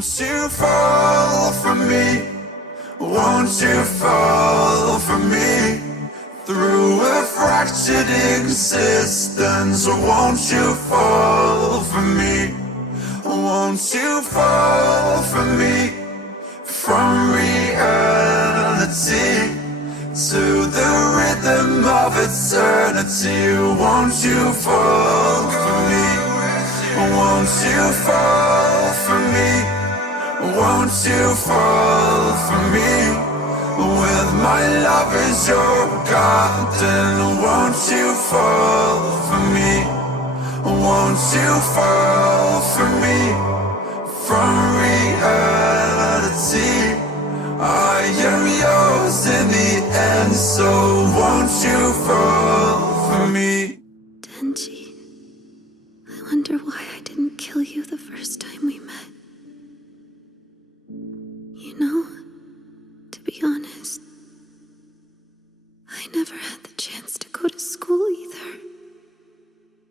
Won't you fall for me? Won't you fall for me? Through a fractured existence, won't you fall for me? Won't you fall for me? From reality to the rhythm of eternity, won't you fall for me? Won't you fall for me? Won't you fall for me? With my love as your garden, won't you fall for me? Won't you fall for me? From reality, I am yours in the end, so won't you fall for me? Denji, I wonder why I didn't kill you the first time we met. You know, to be honest,